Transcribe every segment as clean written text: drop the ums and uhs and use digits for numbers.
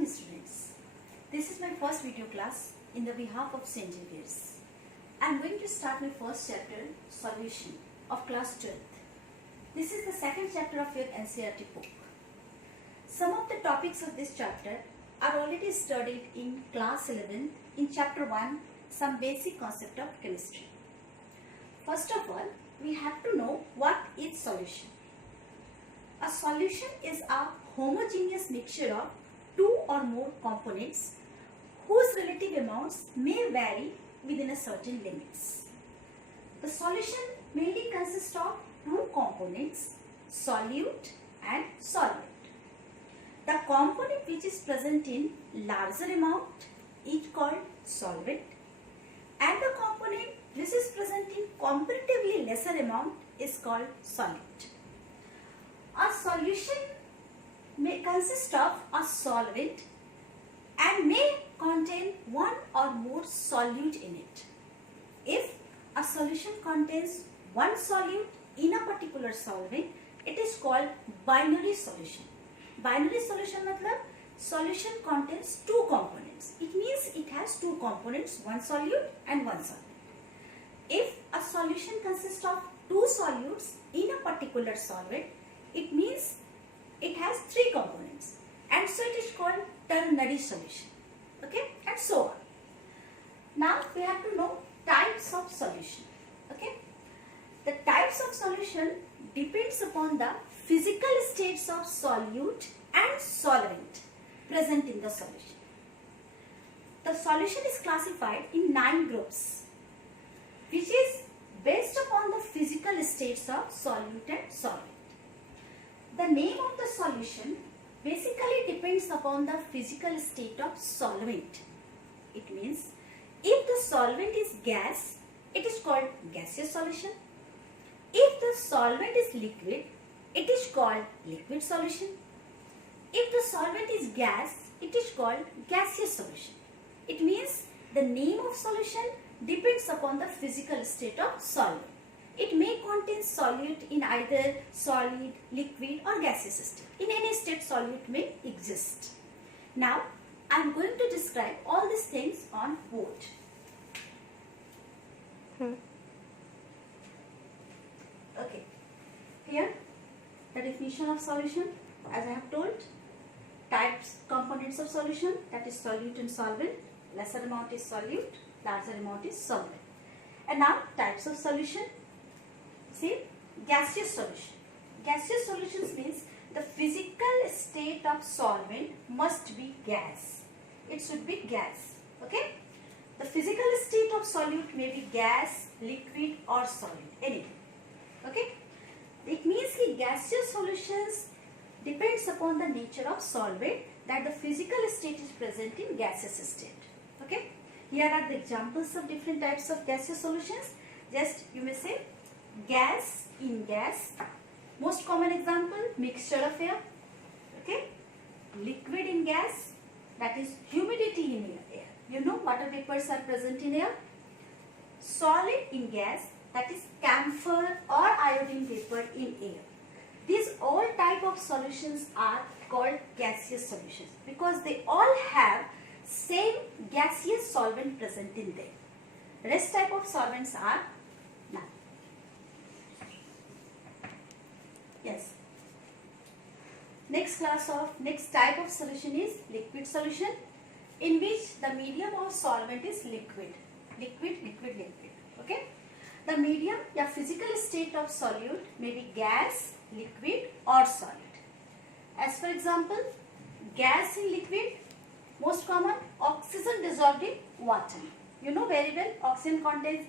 morning students. This is my first video class in the behalf of St. Xavier's. I am going to start my first chapter, Solution, of class 12th. This is the second chapter of your NCERT book. Some of the topics of this chapter are already studied in class 11 in chapter 1, some basic concept of chemistry. First of all, we have to know what is solution. A solution is a homogeneous mixture of two or more components whose relative amounts may vary within a certain limits. The solution mainly consists of two components, solute and solvent. The component which is present in larger amount is called solvent, and the component which is present in comparatively lesser amount is called solute. A solution may consist of a solvent and may contain one or more solute in it. If a solution contains one solute in a particular solvent, it is called binary solution. Binary solution matlab solution contains two components. It means it has two components, one solute and one solvent. If a solution consists of two solutes in a particular solvent, it means it has three components, and so it is called ternary solution. Okay, and so on. Now we have to know types of solution. Okay, the types of solution depends upon the physical states of solute and solvent present in the solution. The solution is classified in 9 groups, which is based upon the physical states of solute and solvent. The name of the solution basically depends upon the physical state of solvent. It means if the solvent is gas, it is called gaseous solution. If the solvent is liquid, it is called liquid solution. If the solvent is gas, it is called gaseous solution. It means the name of solution depends upon the physical state of solvent. It may contain solute in either solid, liquid or gaseous state. In any state, solute may exist. Now, I am going to describe all these things on board. Okay. Here, the definition of solution, as I have told, types, components of solution, that is solute and solvent. Lesser amount is solute, larger amount is solvent. And now, types of solution. See, gaseous solution. Gaseous solutions means the physical state of solvent must be gas. It should be gas. Okay? The physical state of solute may be gas, liquid or solid. Anything. Okay? It means that gaseous solutions depends upon the nature of solvent, that the physical state is present in gaseous state. Okay? Here are the examples of different types of gaseous solutions. Just you may say gas in gas. Most common example, mixture of air. Okay? Liquid in gas, that is humidity in air. You know water vapors are present in air. Solid in gas, that is camphor or iodine vapor in air. These all type of solutions are called gaseous solutions because they all have same gaseous solvent present in them. Rest type of solvents are none. Yes. Next type of solution is liquid solution, in which the medium of solvent is liquid. Liquid. Okay. The medium या physical state of solute may be gas, liquid or solid. As for example, gas in liquid, most common oxygen dissolved in water. You know very well, oxygen contains,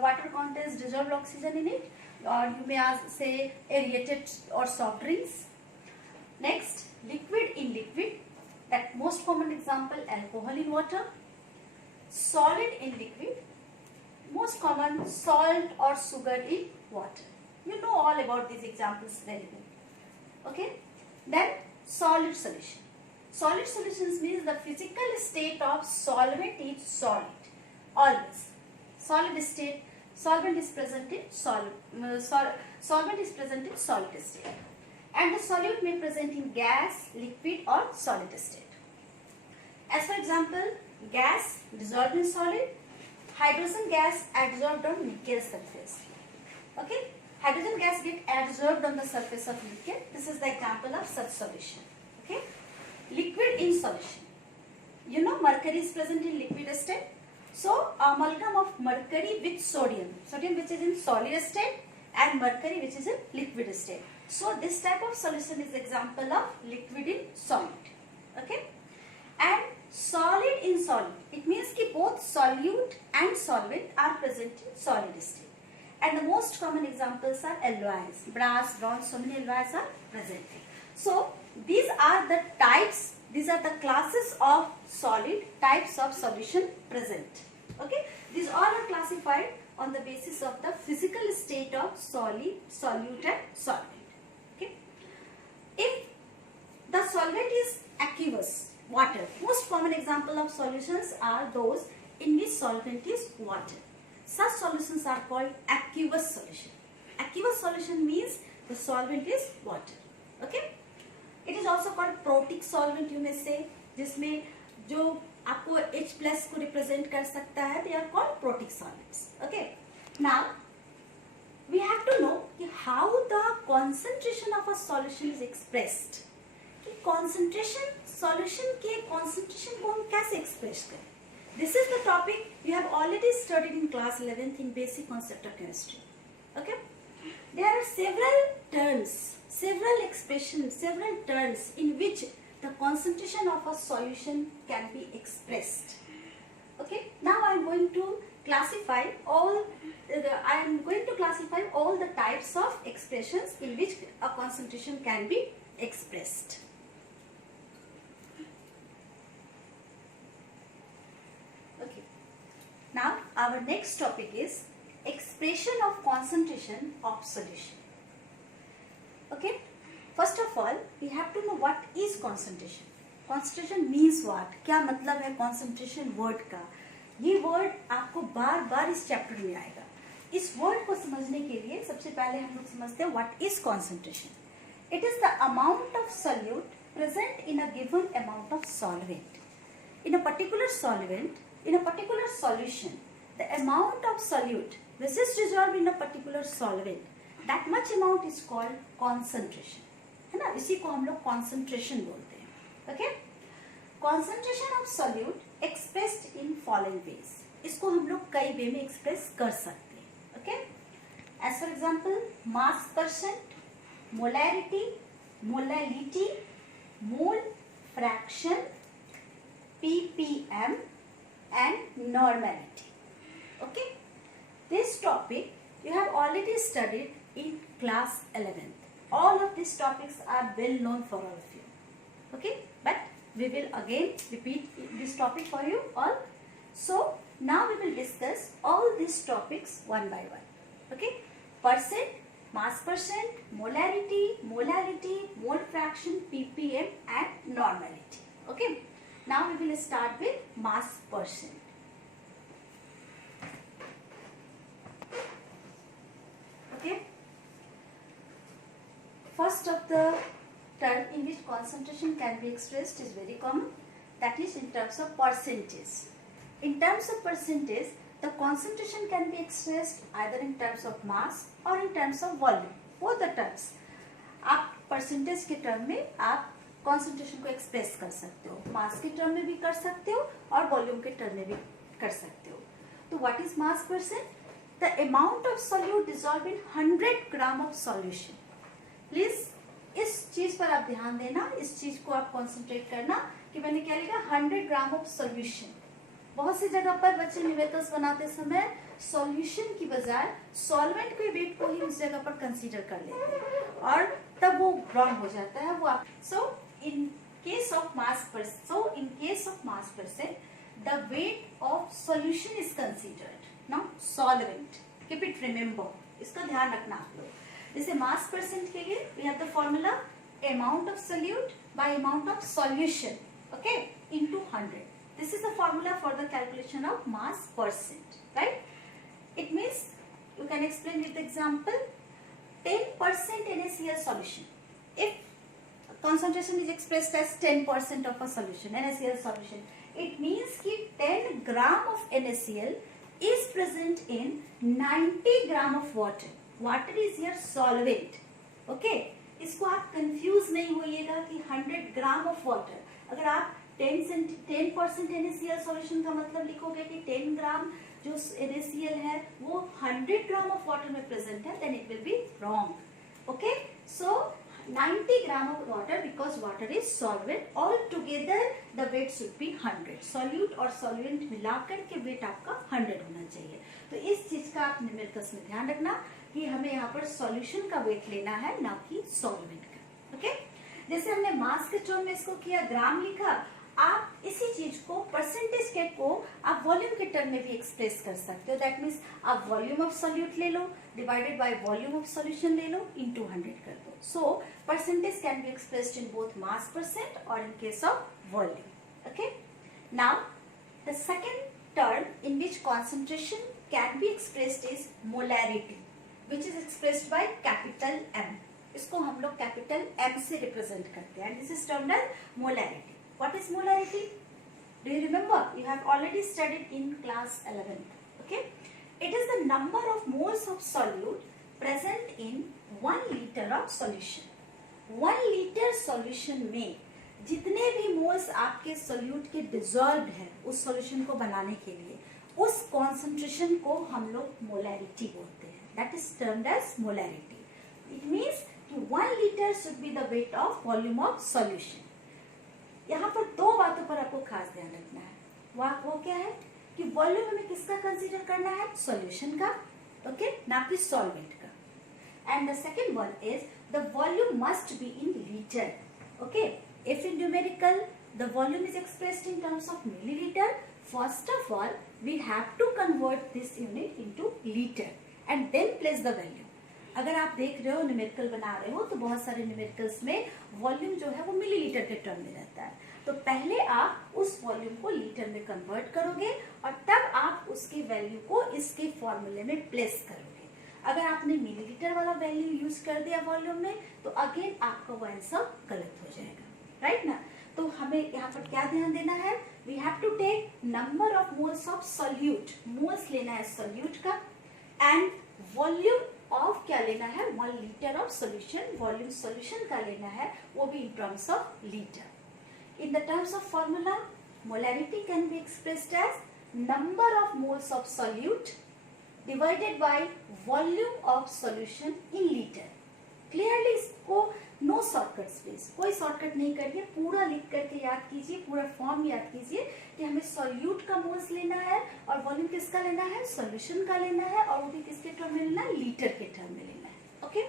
water contains dissolved oxygen in it, or you may say aerated or soft drinks. Next, liquid in liquid, that most common example alcohol in water. Solid in liquid, most common salt or sugar in water. You know all about these examples very well. Okay. Then solid solution. Solid solutions means the physical state of solvent is solid. Always. Solid state, solvent is present in solid state. And the solute may present in gas, liquid or solid state. As for example, gas dissolved in solid, hydrogen gas adsorbed on liquid surface. Okay, hydrogen gas get adsorbed on the surface of liquid. This is the example of such solution. Okay, liquid in solution. You know mercury is present in liquid state. So amalgam of mercury with sodium, sodium which is in solid state and mercury which is in liquid state. So this type of solution is example of liquid in solid. Okay, and solid in solid, it means ki both solute and solvent are present in solid state. And the most common examples are alloys, brass, bronze, so many alloys are present. So these are the types, these are the classes of solid, types of solution present. Okay, these all are classified on the basis of the physical state of solid, solute and solvent. Okay, if the solvent is aqueous, water, most common example of solutions are those in which solvent is water. Such solutions are called aqueous solution. Aqueous solution means the solvent is water. Okay, it is also called protic solvent, you may say, जिसमें जो आपको H plus को represent कर सकता है, they are called protic solvents. Okay, now we have to know कि how the concentration of a solution is expressed. कि concentration solution के concentration को हम कैसे express करें? This is the topic you have already studied in class 11th in basic concept of chemistry. Okay, there are several terms, several expressions, several terms in which the concentration of a solution can be expressed. Okay, now I am going to classify all the types of expressions in which a concentration can be expressed. Okay, now our next topic is expression of concentration of solution. Okay, first of all we have to know what is concentration. Concentration means what? क्या मतलब है concentration word का? ये word आपको बार बार इस chapter में आएगा. इस word को समझने के लिए सबसे पहले हम लोग समझते हैं what is concentration. It is the amount of solute present in a given amount of solvent. In a particular solvent, in a particular solution, the amount of solute which is dissolved in a particular solvent, that much amount is called concentration. है ना, इसी को हम लोग concentration बोलते हैं. Okay, concentration of solute expressed in following ways. इसको हम लोग कई वे में express कर सकते हैं. Okay, as for example, mass percent, molarity, molality, mole fraction, ppm, and normality. Okay, this topic you have already studied in class 11th. All of these topics are well known for all of you. Okay, but we will again repeat this topic for you all. So now we will discuss all these topics one by one. Okay, percent, mass percent, molarity, molality, mole fraction, ppm, and normality. Okay, now we will start with mass percent. Okay, first of the term in which concentration can be expressed is very common, that is in terms of percentage. In terms of percentage, the concentration can be expressed either in terms of mass or in terms of volume. Both the terms, आप percentage के term में आप concentration को express कर सकते हो, mass के term में भी कर सकते हो और volume के term में भी कर सकते हो. तो what is mass percent? The amount of solute dissolved in 100 gram of solution. Please इस चीज पर आप ध्यान देना, इस चीज को आप concentrate करना कि मैंने क्या लिखा, 100 gram of solution. बहुत सी जगह पर बच्चे न्यूमेरिकल्स बनाते समय सॉल्यूशन की बजाय सॉल्वेंट के वेट को ही उस जगह पर कंसीडर कर लेते हैं और तब वो रॉन्ग हो जाता है. वो so in case of mass percent the weight of solution is considered, not solvent. Keep it remember, इसका ध्यान रखना आप लोग. जैसे मास परसेंट के लिए we have the formula amount of solute by amount of solution, okay, into 100. This is the formula for the calculation of mass percent, right? It means you can explain with the example 10% NaCl solution. If concentration is expressed as 10% of a solution, NaCl solution. It means कि 10 gram of NaCl is present in 90 gram of water. Water is your solvent. Okay? इसको आप confuse नहीं होइएगा कि 100 gram of water, अगर आप 10% NaCl solution का मतलब लिखोगे कि 10 ग्राम जो NaCl है वो 100 ग्राम ऑफ वाटर में प्रेजेंट है, then it will be wrong. Okay, so 90 gram of water because water is solvent. All together the weight should be 100. Solute और solvent मिलाकर के weight आपका 100 होना चाहिए. तो इस चीज का आप न्यूमेरिकल्स में ध्यान रखना कि हमें यहाँ पर सॉल्यूशन का वेट लेना है, ना कि सॉल्वेंट का. ओके, जैसे हमने मास के टर्म में इसको किया, ग्राम लिखा, आप इसी चीज को परसेंटेज के को आप वॉल्यूम के टर्म में भी एक्सप्रेस कर सकते हो. दैट मीन्स आप वॉल्यूम ऑफ सॉल्यूट ले लो divided by volume of solution ले लो इनटू 100 कर दो. So percentage can be expressed in both mass percent और in case of volume. Okay, now the second term in which concentration can be expressed is molarity, which is expressed by capital M. इसको हम लोग capital M से represent करते हैं. This is termed as molarity. What is molarity? Do you remember? You have already studied in class 11. Okay? It is the number of moles of solute present in 1 liter of solution. 1 liter solution में जितने भी moles आपके solute के dissolved है उस solution को बनाने के लिए, उस कॉन्सेंट्रेशन को हम लोग मोलैरिटी बोलते हैं. That is termed as molarity. It means कि 1 litre should be the weight of volume of solution. यहाँ पर दो बातों पर आपको खास ध्यान रखना है. वो क्या है कि वॉल्यूम हमें किसका कंसीडर करना है? सॉल्यूशन का. ओके, ना कि सॉल्वेंट का. And the second one is the volume must be in litre. Okay, if in numerical the volume is expressed in terms of milliliter, first of all we have to convert this unit into liter and then place the value. अगर आप देख रहे हो numerical बना रहे हो तो बहुत सारे न्यूमेरिकल्स में वॉल्यूम जो है वो मिलीलीटर के टर्म में रहता है. तो पहले आप उस वॉल्यूम को लीटर में कन्वर्ट करोगे और तब आप उसकी वैल्यू को इसके फॉर्मूले में प्लेस करोगे. अगर आपने मिलीलीटर वाला वैल्यू यूज कर दिया वॉल्यूम में तो अगेन आपका वो आंसर गलत हो जाएगा. राइट ना? तो हमें यहाँ पर क्या ध्यान देना है? We have to take number of moles of solute. Moles लेना है सोल्यूट का एंड वॉल्यूम ऑफ क्या लेना है? 1 litre of solution. Volume solution का लेना है वो भी in terms of litre. In the terms of formula molarity can be expressed as number of moles of solute divided by volume of solution in litre. Clearly इसको no shortcut please, कोई shortcut नहीं करिए, पूरा लिख करके याद कीजिए, पूरा फॉर्म याद कीजिए कि हमें सॉल्यूट का मोल्स लेना है और वॉल्यूम किसका लेना है? सॉल्यूशन का लेना है और वो भी किसके टर्म में लेना है? लीटर के टर्म में लेना है. Okay,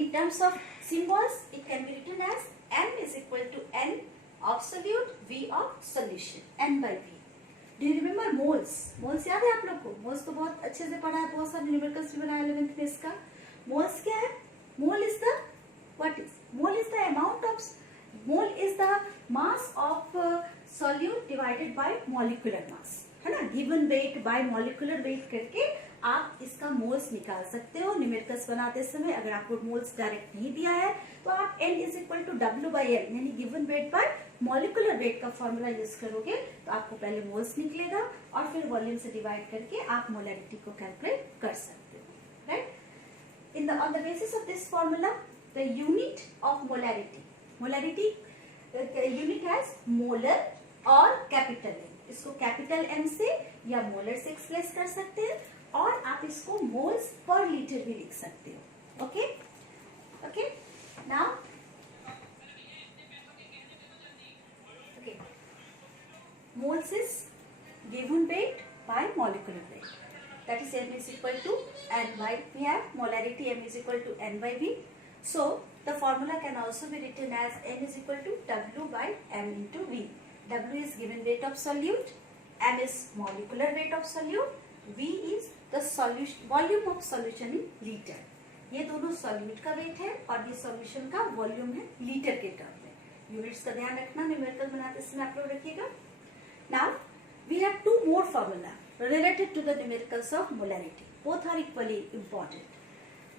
in terms of symbols it can be written as M is equal to N of solute, V of solution, N by V. Do you remember moles? Moles याद है आप लोग को? मोल्स तो बहुत अच्छे से पढ़ा है, बहुत सारे न्यूमेरिकल्स भी बनाए 11th में इसका. मोल्स क्या है? Mole is the what is? Mole is the amount of, mole is the mass of solute divided by molecular mass, है ना? given weight by molecular weight करके आप इसका मोल्स निकाल सकते हो. न्यूमेरिकल्स बनाते समय अगर आपको मोल्स डायरेक्ट नहीं दिया है तो आप N is equal to W by M यानी given weight by molecular weight का फॉर्मूला यूज करोगे तो आपको पहले मोल्स निकलेगा और फिर वॉल्यूम से डिवाइड करके आप मोलैरिटी को कैलकुलेट कर सकते हो. Right? on the basis of this formula the unit of molarity unit as molar और कैपिटल M. इसको कैपिटल M से या मोलर से एक्सप्रेस कर सकते हैं और आप इसको मोल्स पर लीटर भी लिख सकते हो. Okay okay, now okay, moles is given weight by molecular weight, that is M is equal to N by, we have molarity M is equal to N by V. So the formula can also be written as N is equal to W by M into V. W is given weight of solute, M is molecular weight of solute, V is the solution volume of solution in liter. ये दोनों solute का weight है और ये solution का volume है litre के term में. यूनिट्स का ध्यान रखना, न्यूमेरिकल बनाते समय आप लोग रखिएगा. Now we have two more formula related to the numericals of molarity. Both are equally important.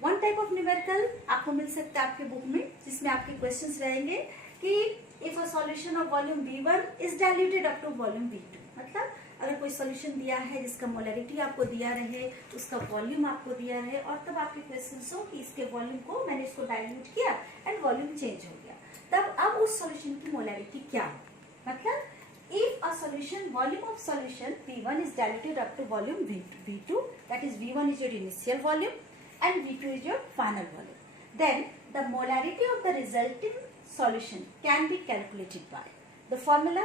One type of numerical आपको मिल सकता है आपके बुक में, जिसमें आपके क्वेश्चंस रहेंगे कि if a solution of volume V1 is diluted up to volume V2, मतलब अगर कोई सॉल्यूशन दिया है जिसका मोलैरिटी आपको दिया रहे, उसका वॉल्यूम आपको दिया रहे, और तब आपके क्वेश्चन हो कि इसके वॉल्यूम को मैंने इसको डाइल्यूट किया एंड वॉल्यूम चेंज हो गया, तब अब उस सॉल्यूशन की मोलैरिटी क्या हो, मतलब if a solution volume of solution V1 is diluted up to volume V2, that is V1 is your initial volume and V2 is your final volume, then the molarity of the resulting solution can be calculated by the formula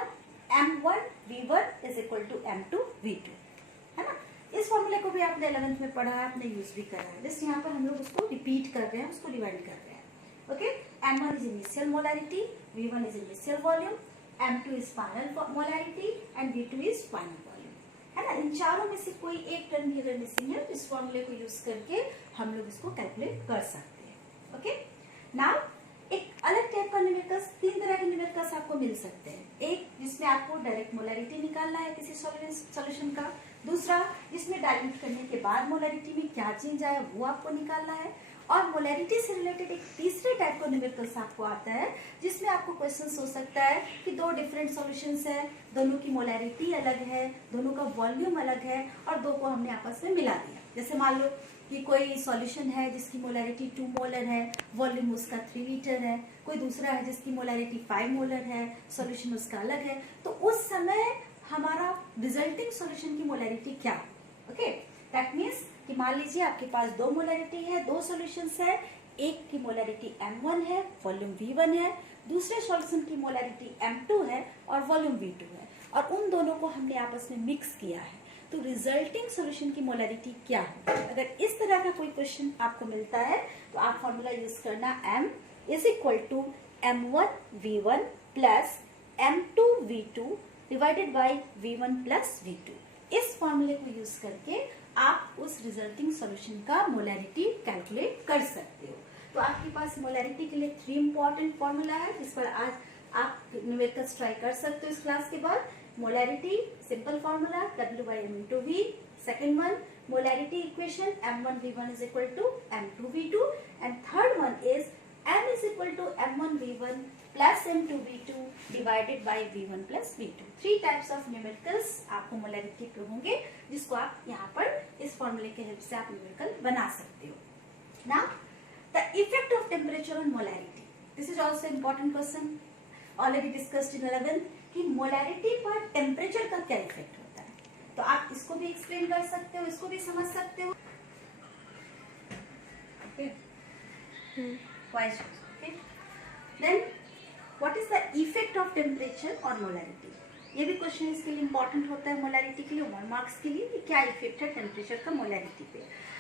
M1 V1 is equal to M2 V2, है ना। इस फॉर्मूले को भी आपने 11th में पढ़ा है, आपने यूज भी करा है, जस्ट यहाँ पर हम लोग उसको रिपीट कर रहे हैं, उसको डिवाइड कर रहे हैं। Okay, M1 is initial molarity, V1 is initial volume, M2 is final molarity and V2 is final volume, है ना। इन चारों में से कोई एक टर्म भी अगर मिसिंग है तो इस फॉर्मूले को यूज करके हम लोग इसको कैलकुलेट कर सकते हैं। ओके, नाउ एक अलग टाइप का न्यूमेरिकल्स, तीन तरह के न्यूमेरिकल्स आपको मिल सकते हैं। एक जिसमें आपको डायरेक्ट मोलैरिटी निकालना है किसी सॉल्यूशन का, दूसरा जिसमें डाइल्यूट करने के बाद मोलैरिटी में क्या चेंज आया वो आपको निकालना है, और मोलैरिटी से रिलेटेड एक तीसरे टाइप का न्यूमेरिकल्स आपको आता है जिसमें आपको क्वेश्चन हो सकता है कि दो डिफरेंट सॉल्यूशंस है, दोनों की मोलैरिटी अलग है, दोनों का वॉल्यूम अलग है और दो को हमने आपस में मिला दिया। जैसे मान लो कि कोई सॉल्यूशन है जिसकी मोलैरिटी 2 मोलर है, वॉल्यूम उसका 3 लीटर है, कोई दूसरा है जिसकी मोलैरिटी 5 मोलर है, सॉल्यूशन उसका अलग है, तो उस समय हमारा रिजल्टिंग सॉल्यूशन की मोलैरिटी क्या है। ओके, दैट मीन्स कि मान लीजिए आपके पास दो मोलैरिटी है, दो सॉल्यूशंस है, एक की मोलैरिटी M1 है, वॉल्यूम V1 है, दूसरे सॉल्यूशन की मोलैरिटी M2 है और वॉल्यूम V2 है, और उन दोनों को हमने आपस में मिक्स किया है, तो रिजल्टिंग सॉल्यूशन की मोलैरिटी क्या है। अगर इस तरह का कोई क्वेश्चन आपको मिलता है तो आप फॉर्मूला यूज करना M is equal to M1 V1 plus M2 V2 divided by V1 plus V2। इस फॉर्मूले को यूज करके आप उस रिजल्टिंग सॉल्यूशन का मोलैरिटी कैलकुलेट कर सकते हो। तो आपके पास मोलैरिटी के लिए 3 इंपॉर्टेंट फॉर्मूला है जिस पर आज आप न्यूमेरिकल्स ट्राई कर सकते हो इस क्लास के बाद। Molarity simple formula W/M into V, second one molarity equation M1V1 is equal to M2V2, and third one is M is equal to M1V1 plus M2V2 divided by V1 plus V2। 3 types of numericals आपको molarity के होंगे जिसको आप यहाँ पर इस फॉर्मूले के हेल्प से आप न्यूमेरिकल बना सकते हो। Now the effect of temperature on molarity, this is also important question already discussed in 11th कि मोलैरिटी पर टेम्परेचर का क्या इफेक्ट होता है, तो आप इसको भी एक्सप्लेन कर सकते हो, इसको भी समझ सकते हो। Then what is the effect of temperature on molarity, ये भी क्वेश्चन इसके लिए इंपॉर्टेंट होता है मोलैरिटी के लिए, 1 मार्क्स के लिए, कि क्या इफेक्ट है टेम्परेचर का मोलैरिटी पे।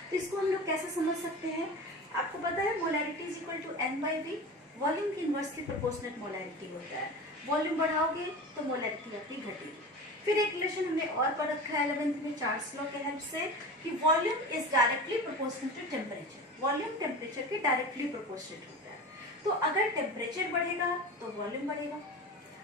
तो इसको हम लोग कैसे समझ सकते हैं, आपको पता है molarity is equal to N/V, volume की इनवर्सली प्रोपोर्शनेट मोलैरिटी होता है, वॉल्यूम बढ़ाओगे तो मोलैरिटी आपकी घटेगी। फिर एक रिलेशन हमने और पढ़ रखा है 11th में चार्ल्स लॉ के हेल्प से कि volume is directly proportional to temperature, volume temperature के डायरेक्टली प्रोपोर्शनेट होता है। तो अगर टेम्परेचर बढ़ेगा तो वॉल्यूम बढ़ेगा,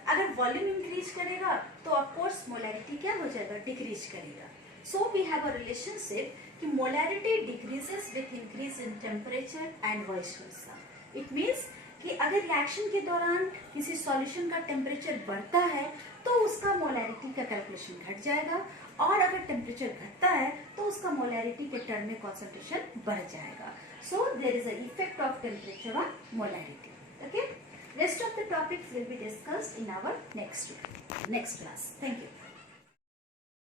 अगर वॉल्यूम इंक्रीज करेगा तो ऑफकोर्स मोलैरिटी क्या हो जाएगा, डिक्रीज करेगा। So we have a relationship कि molarity decreases with increase in temperature and vice versa. It means कि अगर रिएक्शन के दौरान किसी सॉल्यूशन का टेम्परेचर बढ़ता है तो उसका मोलैरिटी का कैलकुलेशन घट जाएगा, और अगर टेम्परेचर घटता है तो उसका मोलैरिटी के टर्म में कॉन्सेंट्रेशन बढ़ जाएगा। So there is a effect of temperature on molarity. Okay, rest of the topics will be discussed in our next class. Thank you.